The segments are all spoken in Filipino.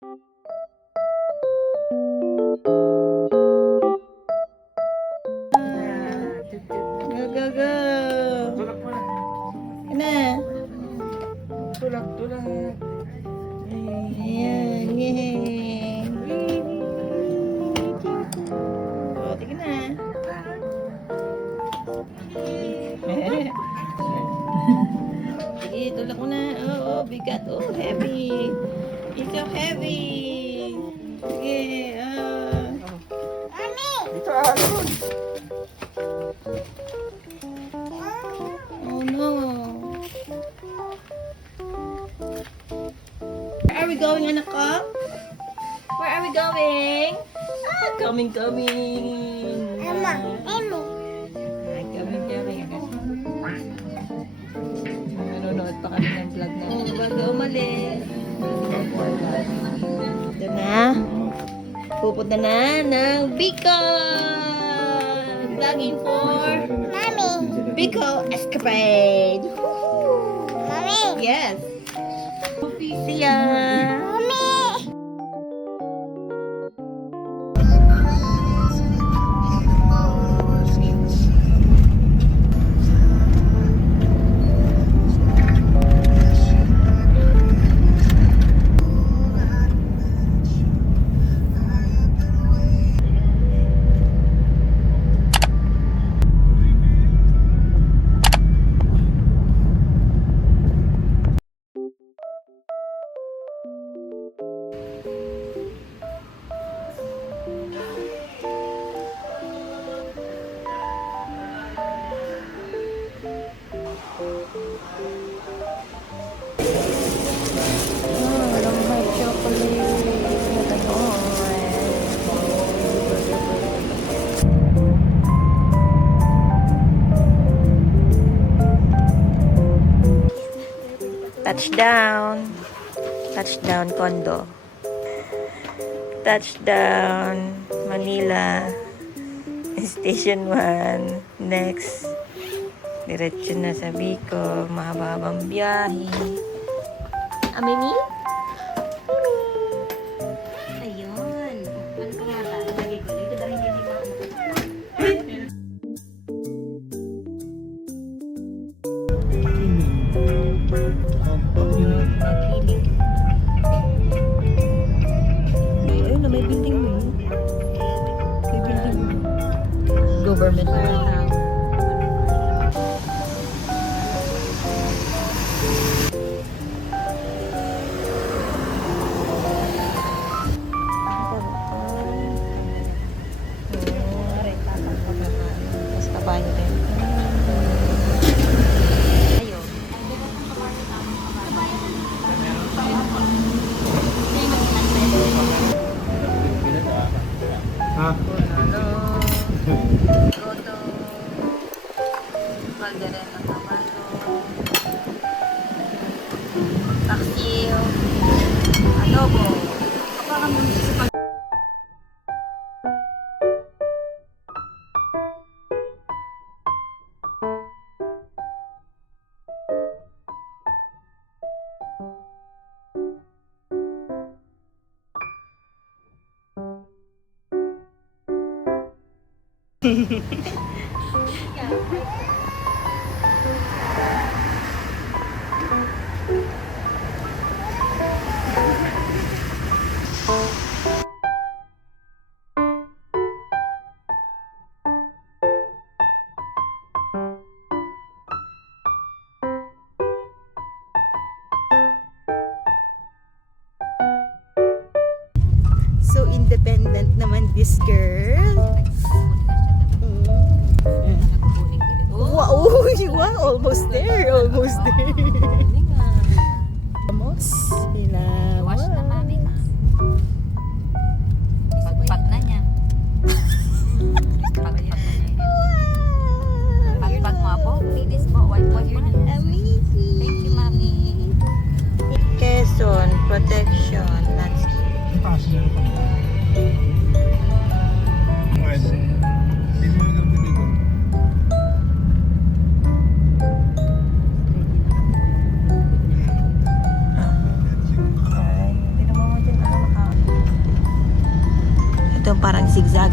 Go, go, go. Tulak mo na. Ano? Tulak. Ayan, yay. O, tingin na. Sige, tulak mo na. Oo, bigat. Oh, heavy. It's so heavy. Sige, Dito alon. Oh no. Where are we going, anak ko? Where are we going? Coming. Emma. Ay, coming. Nanonood pa kami ng vlog na bago umalis. Ito na. Pupunta na ng Bicol! Vlogging for Bicol Escapade! Mommy. Yes! See ya! Touchdown Condo. Touchdown Manila. Station 1. Next. Diretso na sa Bicol. Mahaba-habang biyahe. Mimi? Ayun. Ano ko nga ba? Lagi ko. Dito ba rin hindi ko? Ayun na, may building mo. May building mo. Government. Mas kabayo din. Ayun. Ha? Punalo. Roto. Caldereta Tamalo. Taksil. Adobo. Kapag mo sa pag... So independent naman this girl. Wow, wow, almost there. Almost. Wash na mami na. Pagpag na niya. Pagpag na niya. Pagpag mo ako, linis mo, wipe mo na. Amazing. Thank you, mami. Quezon Protection Landscape. Taas niya pa. Hindi mo lang dito. Ay, Ito parang zigzag.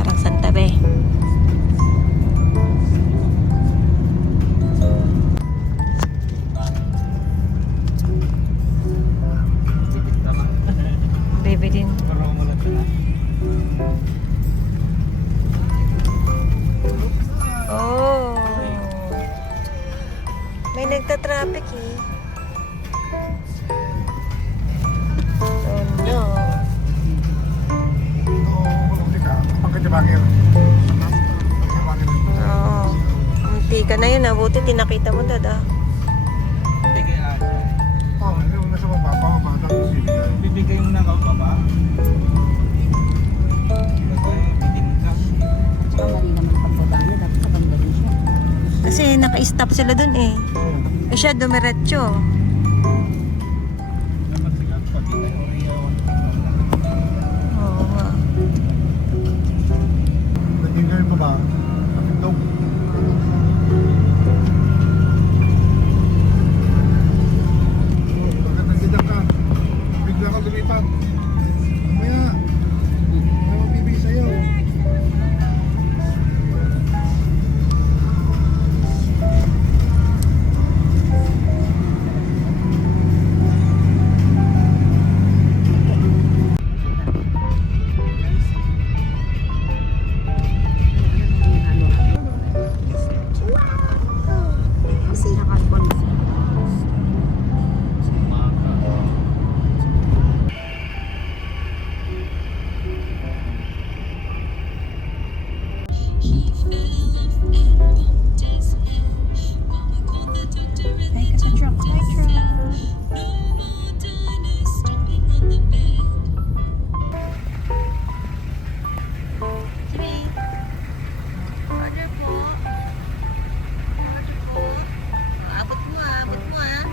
Parang Santabe. Baby din. Parang mo na sila. Oh. May nagta-traffic eh. Oh no. Oo. Munti ka na yun ah. Buti tinakita mo dad ah. Bibigay mo na ka baba. Tsaka mali naman pagbaba niya. Dapat sa banda rin siya. Kasi naka-stop sila dun eh. Eh siya dumiretso. Dapat sa pagkita o iyawan. Oo nga. Nagigay mo ba? Kapitog. Bakit nagdidang ka? Bigla ka lumipat. Mamaya. May mabibig sa'yo. Order po. Order po. Abot mo ah. Abot mo ah.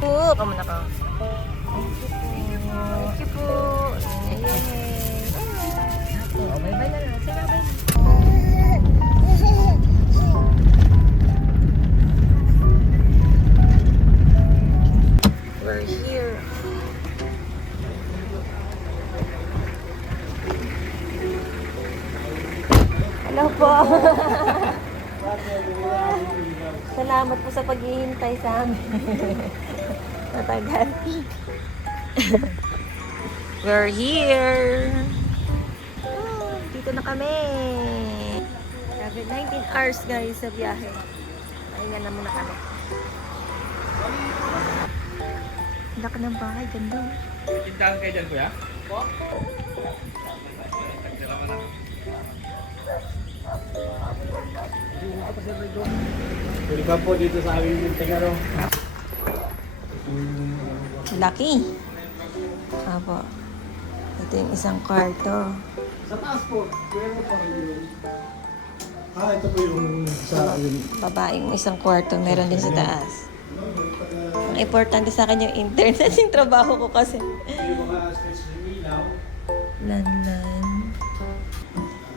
Po, kamu na ka. Thank you po. Yay. Oh, bye-bye na lang. Sige, bye. We're here. Hello po. Salamat po sa paghihintay sa amin. Matagal. We're here. Oh, dito na kami. Grabe, 19 hours guys sa biyahe. Ayun na muna kami. Laki ng bahay, ganda. Tindahan kayo dyan, kuya? Pwede ka po dito sa aming yung Tegaro. Laki. Apo. Ito yung isang kwarto. Sa taas po, kuya mo pa yun. Ito po yung sa yun. Babaeng isang kwarto, meron din sa taas. Ang importante sa akin yung internet, yung trabaho ko kasi. Yung mga stretch ng ilaw. Lanlan.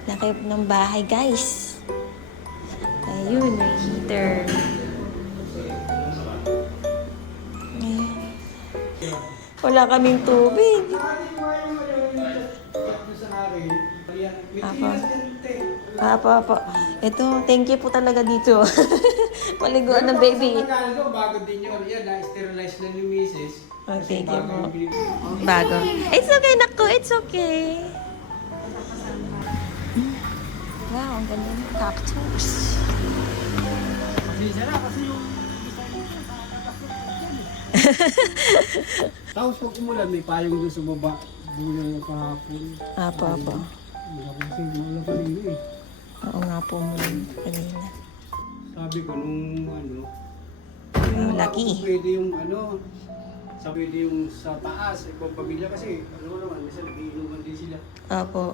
Laki ng bahay, guys. Ayun, may heater. Ayan. Wala kaming tubig. Apa. Ito, thank you po talaga dito. Paliguan ng baby. Bago din yun. Yan, na-sterilize na ni Mrs. Oh, thank you po. Bago. It's okay, naku. It's okay. Wow, ang ganda ng cactus. Tapos pag umulan, may payong doon sa baba. Doon yung kahapon. Apo. Kasi wala pa rin eh. Oo nga po muna kanina. Sabi ko nung ano, Wow, lucky. kung pwede yung ano, pwede yung sa taas, ibang pamilya kasi, ano naman, minsan nagiinuman din sila. Apo.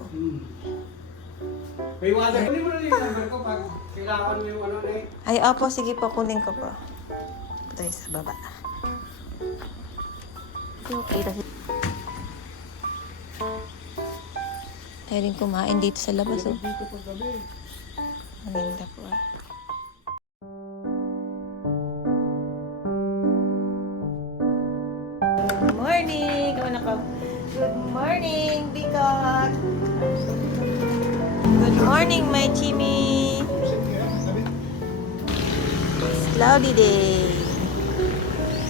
May water. Kunin mo na yung number ko pag kailangan mo yung ano na eh. Ay, opo. Sige po. Kunin ko po. Ito yung sa baba. Okay. Tayo rin kumain dito sa labas. Oh. Dito pag gabi. Maganda po ah. Good morning! Good morning, Bicot! Good morning, my Jimmy! It's cloudy day.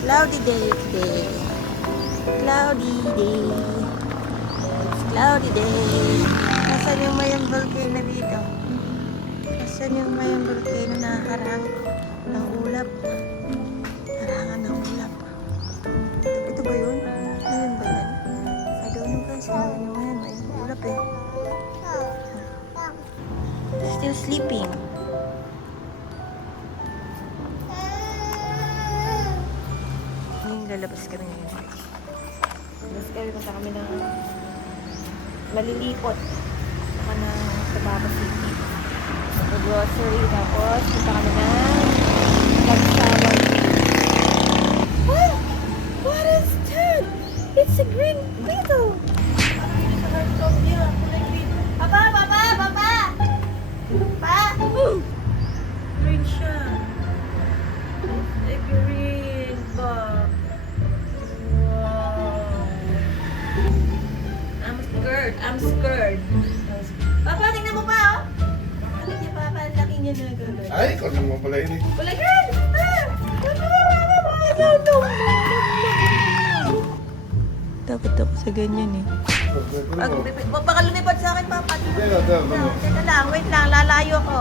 Cloudy day today. Cloudy day. It's cloudy day. Nasaan yung mayang volcano dito? Nasaan yung mayang volcano na harang ng ulap? Harangan ng ulap. Ito ba yun? Ayun ba yan? I don't know guys. Ano yan? May ulap eh. Still sleeping. Lalabas kami ngayon. Lalabas kami kasi kami ng malilipot. Saka ng Tababa City. Mag-grocery. Tapos punta kami ng Pagsawa. Oh! What is that? It's a green beetle! Parang yun sa hardtop niya. Kulay green. Papa! Papa! Papa! Pa! Green siya. A green bug. I'm scared. Papa, tingnan mo pa, oh. Laki niya, Papa. Ang laki niya na gano'n. Ay, ikaw naman pala yun eh. Kulay girl! Takot ako sa ganyan eh. Baka lumipad sa akin, Papa. Teka lang, wait lang. Lalayo ako.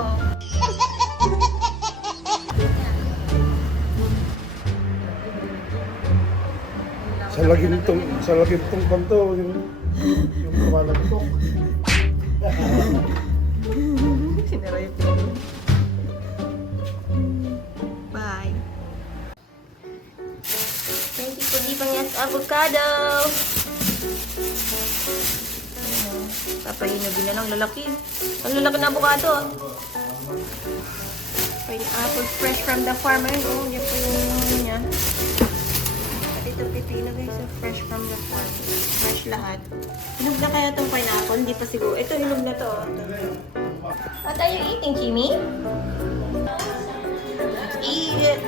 Sa lagintong kanto, yung kumalagtok. Sinara yung pinto. Bye. Thank you for giving us avocado. Papahinugin na lang lalaki. Ang lalaki na avocado. Pineapple fresh from the farm. Ayun, oh, yan po yung niya. At ito pipino guys, so fresh from the farm. Fresh lahat. Hinog na kaya itong pineapple? Hindi pa siguro. Ito, hinog na to. What are you eating, Jimmy? Let's eat it.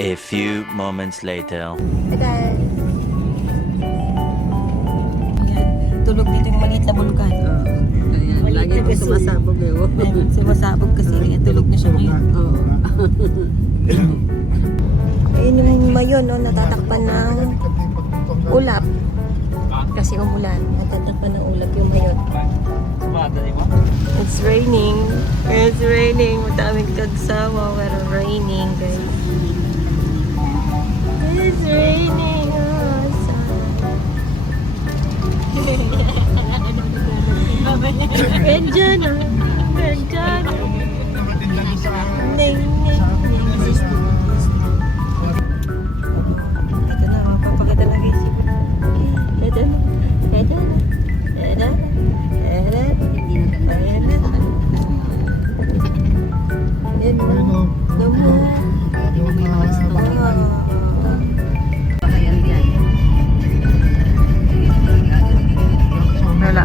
A few moments later. Ayan. Tulog dito yung maliit na bulkan. Ayan, Maliit lagi na po kasi. sumasabog eh. Oh. Ayan, sumasabog kasi. Kaya tulog na siya ngayon. Oo. Ayun yung mayon, no, natatakpan ng ulap. Kasi umulan. Natatakpan ng ulap yung mayon. It's raining. It's raining. Madaming kagsawa. Pero raining, guys. It's raining. Oh, Medyan, oh. Medyan. Ning, ning, ning. Ito na, papakita lang guys. Ito na. Ito na. Ito na. Ayan na. Ayan na. Namu. Ayan yan. Wala.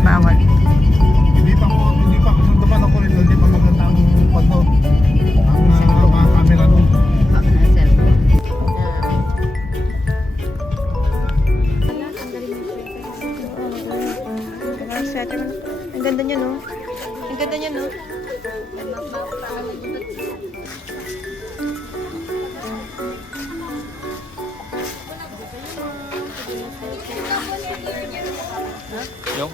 Bawal. Hindi pa ako sunduman ako nito, hindi pa maganda ang pano. Ang mga camera nun. Ang ganda niya, no? Ang ganda niya, no? Yung?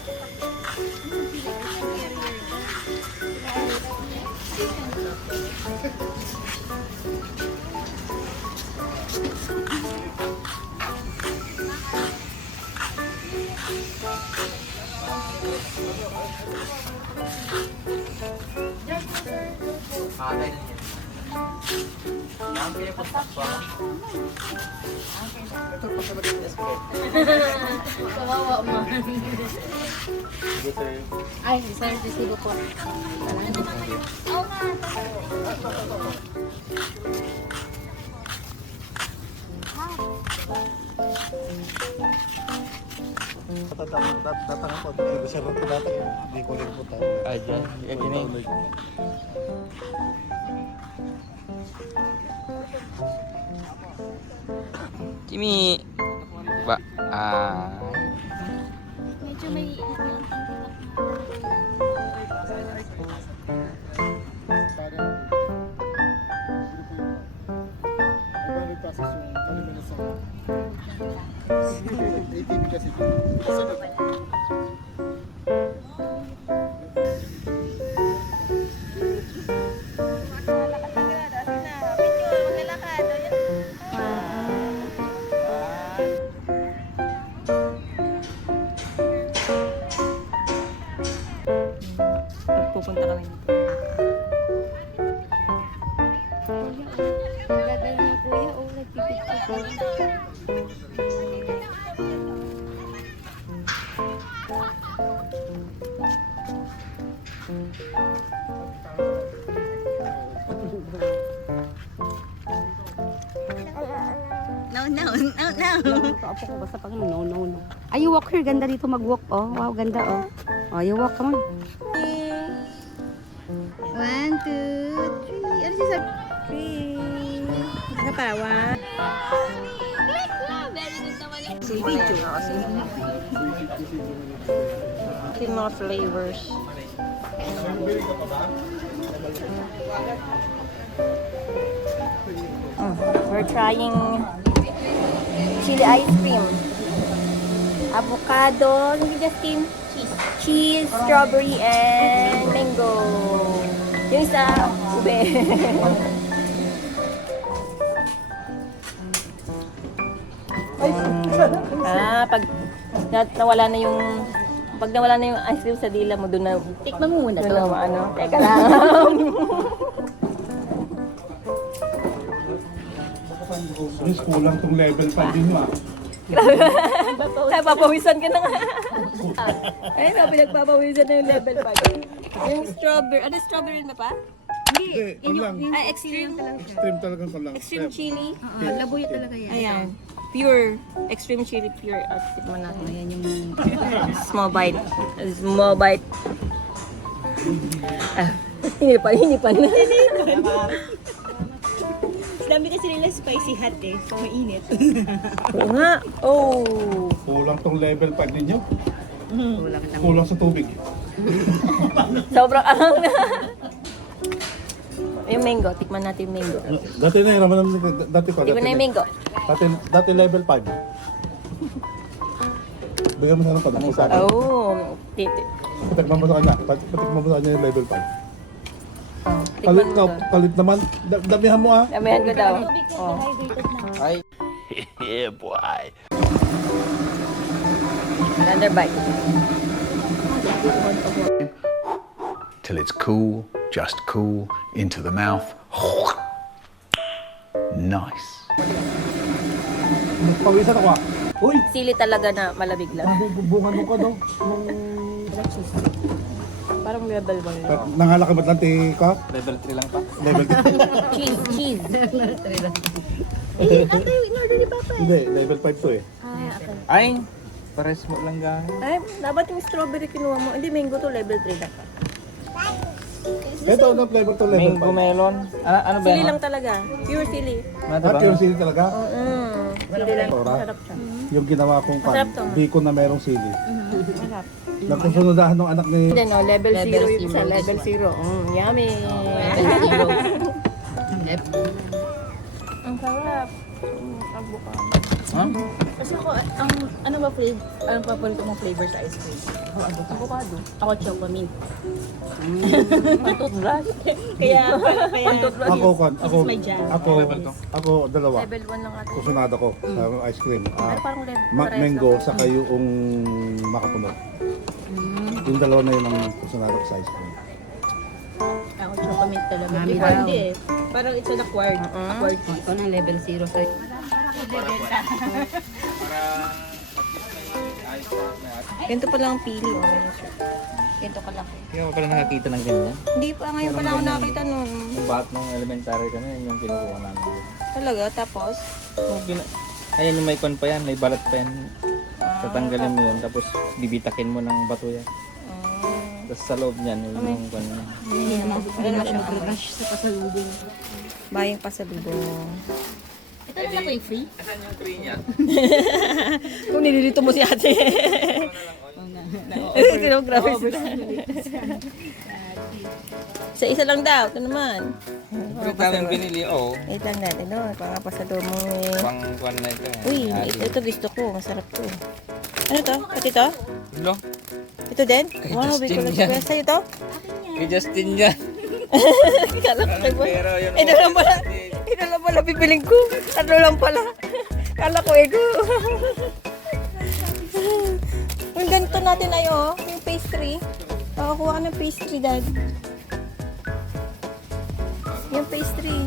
Kawawa mo. Ay, sir, resibo po. Tatang ko, hindi siya rin pinatang. Hindi ko rin punta. Ay, dyan. Yan, yan. Jimmy. Ba? Ah. Medyo may... ATV kasi. Pupunta kami dito. Gagawin mo kuya o nagpipicture. No. Apo ko basta pag no. Ay, you walk here. Ganda dito mag-walk, oh. Wow, ganda, oh. Oh, you walk, come on. 1, 2, 3. Ano siya sabi? 3. Ano pa? 1. Video. Ito yung mga flavors. We're trying chili ice cream. Avocado. Ano yung Justin? Cheese, strawberry, and mango. Yung isa, ube. Pag nawala na yung ice cream sa dila mo, doon na, Tikman mo muna doon to. na, ano, teka lang. Miss, kulang tong level 5 din mo ah. Napapawisan ka na nga. Ayun na, pinagpapawisan na yung level 5. Yung strawberry, ano strawberry na pa? Hindi, yun lang. Ay, extreme. Extreme talagang ko lang. Extreme chili. Labuyo talaga yan. Ayan. Pure. Extreme chili pure. At tikman natin. Ayan yung... Small bite. Small bite. Hinipan na. Dami kasi nila spicy hot eh. So, mainit. Oo nga. Oh. Kulang tong level 5 ninyo. Kulang sa tubig. Sobrang ahang na. Yung mango. Tikman natin yung mango. Dati na yun, dati ko. Tikman na yung mango. Dati level 5. Bigyan mo na ng pag-mo sa akin. Oh. Patikman mo sa kanya. Patikman mo sa kanya yung level 5. Kalit Tikman ka, mo to. kalit naman. Damihan mo ah. Damihan ko daw. Oh. Yeah, boy. Another bite. Till it's cool, just cool, into the mouth. Nice. Pawisan ako ah. Uy! Sili talaga na malabig lang. Nabubungan mo ka daw. Parang level 1 lang. Nangalaki ba't lang ka? Level 3 lang pa. Level 3. Cheese. Hindi, level 5 to eh. Ay, pares mo lang ga. Ay, dapat yung strawberry kinuha mo. Hindi, mango to level 3 lang. Ito, ano flavor to level 5? Mango melon. Ano ba Sili yan? lang talaga. Pure sili. Ano Ah, ba? pure sili talaga? Sili lang. Tora? Sarap siya. Yung ginawa kong Masarap to. bacon na merong sili. Sarap. Nagkusunodahan ng anak ni... Hindi no, level 0 yung isa. Level 0. Yummy. Ang sarap. Avocado. Huh? Kasi ako, ano ba flavor? Anong paborito mong flavor sa ice cream? Avocado. Ako, choco mint. Ang toothbrush. Kaya Ako, my jam. ako dalawa. Level 1 lang ata. Kusunada ko sa ice cream. Pero parang level Mango, saka yung makapuno. Yung dalawa na yun ang kusunada ko sa ice cream. Ako, choco mint talaga. Mami Iba daw. hindi eh. Parang it's an acquired. Acquired taste. Ito na level 0 sa'yo. Ganito pa lang ang pili. Oh. Ganito ka lang. Hindi ka pa pala nakakita ng ganyan. Hindi pa, ngayon pa lang ako nakakita nun. Yung bat nung elementary ka na, yun yung kinukuha namin. Talaga, tapos? Ayan yung may kon pa yan, may balat pa yan. Tatanggalin mo yun, tapos bibitakin mo ng bato yan. Tapos sa loob niyan, yun yung kon niya. Ano na siya? Bayang pasalubong. Ito na lang po yung free? Asan yung tree niya? Kung nililito mo si ate. Grabe sila. Isa lang daw. Ito naman. Ito namin binili, oo. Wait lang natin. No? Pangapasalubong eh. Pang kwan na ito. Uy, ito gusto ko. Masarap to. Ano to? Pati to? Lo, Ito din? Kay Wow, may Justin kulay yan. ko. Sa'yo to? kay Justin yan. Kala ko kay Boy. Pero yun Ito lang pala. Ito lang pala pipiling ko. Ano lang pala. Kala ko ego. Yung ganito natin ay oh. Yung pastry. Kuha ka ng pastry, Dad. Yung pastry.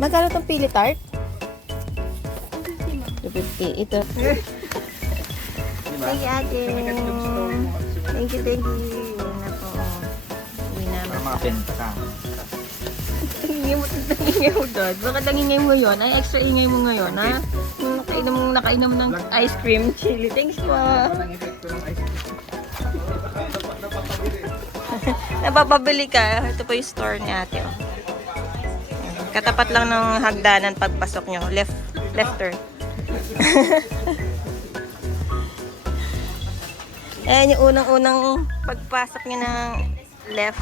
Magkano itong pili tart? 250. Ito. Thank you, ate. Thank you, thank you. Yan na po. Uwi namin. Para makapenta ka. Tangingay mo, Dad. Bakit tangingay mo yun? Ay, extra ingay mo ngayon, ha? Nung nakainom ng ice cream chili. Thanks po. Napapabili ka. Ito po yung store ni ate, oh. Katapat lang ng hagdanan pagpasok nyo. Left turn. Ayan yung unang-unang pagpasok nyo ng left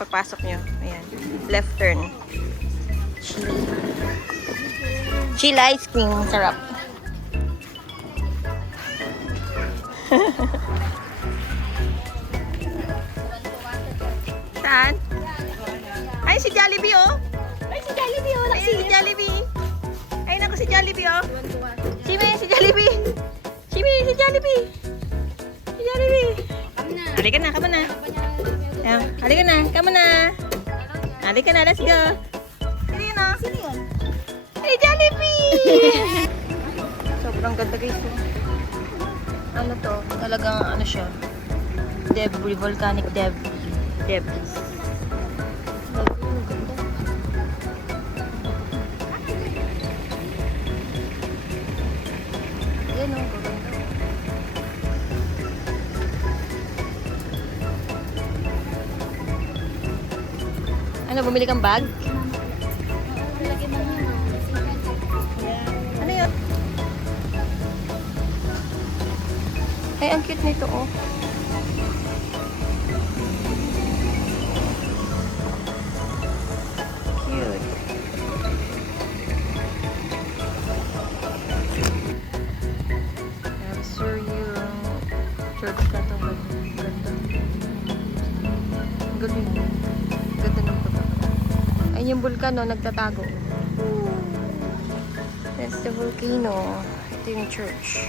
pagpasok nyo. Ayan. Left turn. Chili ice cream. Sarap. Saan? Ay, si Jollibee, oh. Ay, si Jollibee, oh. Ay, si Jollibee. Ay, naku, si Jollibee, oh. Sime, si Jollibee. Sime, si Jollibee. Si Jollibee. Halika na, kama na. Ayan, halika na, kama na. Halika na, let's go. Sino yun, oh? Sino yun? Hey, Jollibee! Sobrang ganda, guys. Ano to? Talagang ano siya? Debris, volcanic debris. Ayan, oh, gaganda. Ano, bumili kang bag? Ano yun? Ay, ang cute nito, oh. Cute. Sure yung church na to. Ganda. Galing. Ganda ng pagkakita. Ay, yung vulkano, nagtatago. That's the volcano. Ito yung church.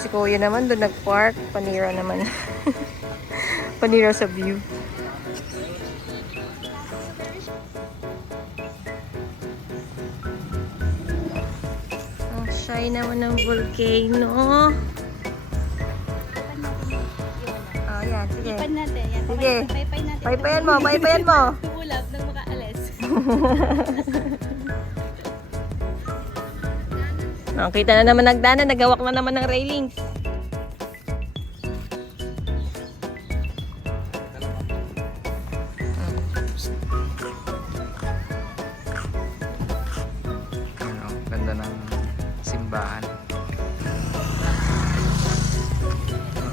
Si Kuya naman doon nag-park. Panira naman. Panira sa view. Ang shy naman ng volcano. Oh, yan. Sige. natin. Yan. Sige. Paypay natin. Paypayan mo. Paypayan mo. Tumulap nang makaalis. Nakita na naman nagdana. Nagawak na naman ng railings. Ano, ganda ng simbahan.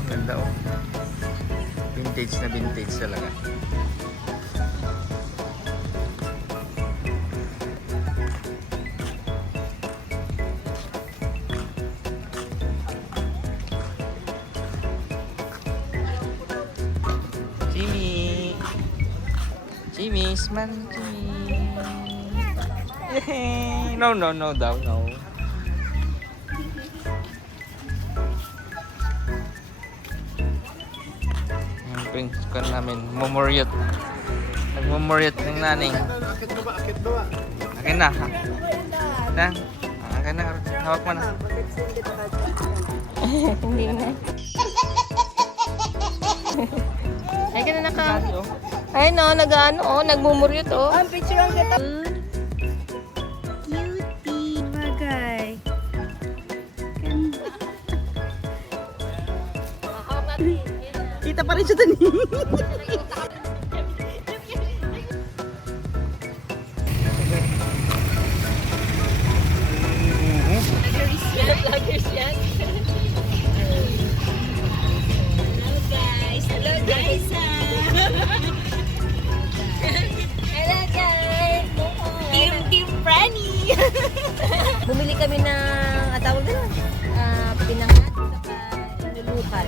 Ganda, oh. Vintage na vintage talaga. Jimmy! Jimmy, smile, Jimmy! No, no, no daw, no. Yung prince ka namin, Momoriot. Nagmumuryot ng naning. Akit ba? Akit ba? Akin na. Ha? Na. Akin na. Hawak mo na. Hindi na. Ay, ka na naka. Ay, no, nag-ano, oh, nagmumuryot, oh. Ang picture ang kita. Cutie, bagay. Kita pa rin siya dun. Vloggers yan. Hello, guys. Hello, guys. Hello, guys. Team Franny. Bumili kami ng, tawag doon, pinangat, saka inulukan.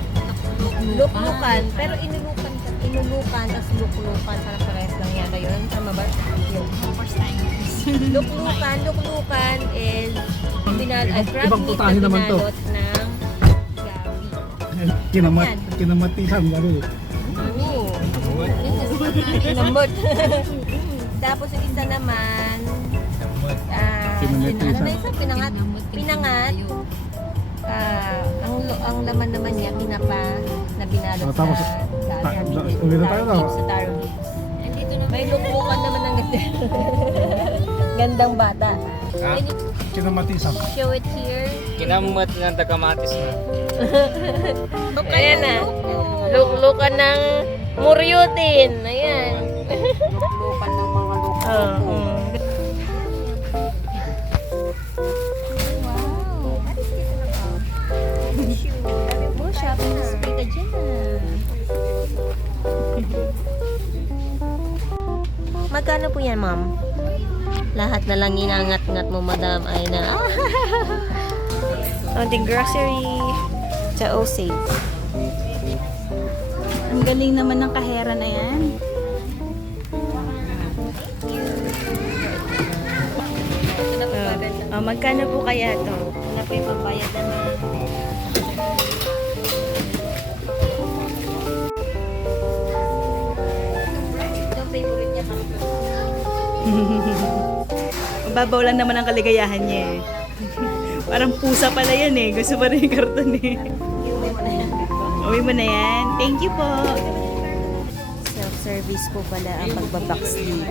Luklukan. Pero inulukan, tapos luklukan. Sana parehas lang yata yun. Tama ba? First time. Luklukan is Ibang putahe naman to. binalot ng gabi. Kinamatisan laro. Oo. Kinamot. Tapos yung isa naman, ano na isa? Pinangat. Ang laman naman niya, pinapa na binalot Tapos, sa uwi na tayo na. sa taro leaves. May luklukan naman ng ganda. Gandang bata. Can you Kinamatisan. show it here? Kinamot ng tagamatis na. Ayan na. Luklukan ng muryutin. Ayan. Lupan ng mga lupa. Wow. Oh, shopping spree ka dyan ah. Magkano po yan, ma'am? Lahat na lang inangat-ngat mo, madam. Ay na. Konting grocery. Sa Osage. Ang galing naman ng kahera na yan. Magkano po kaya to? Ano po yung pambayad na Ito favorite niya, ma'am. Mababaw lang naman ang kaligayahan niya eh. Parang pusa pala yan eh. Gusto pa rin yung karton eh. Uwi mo na yan. Thank you po. Self-service po pala ang pagbabox dito.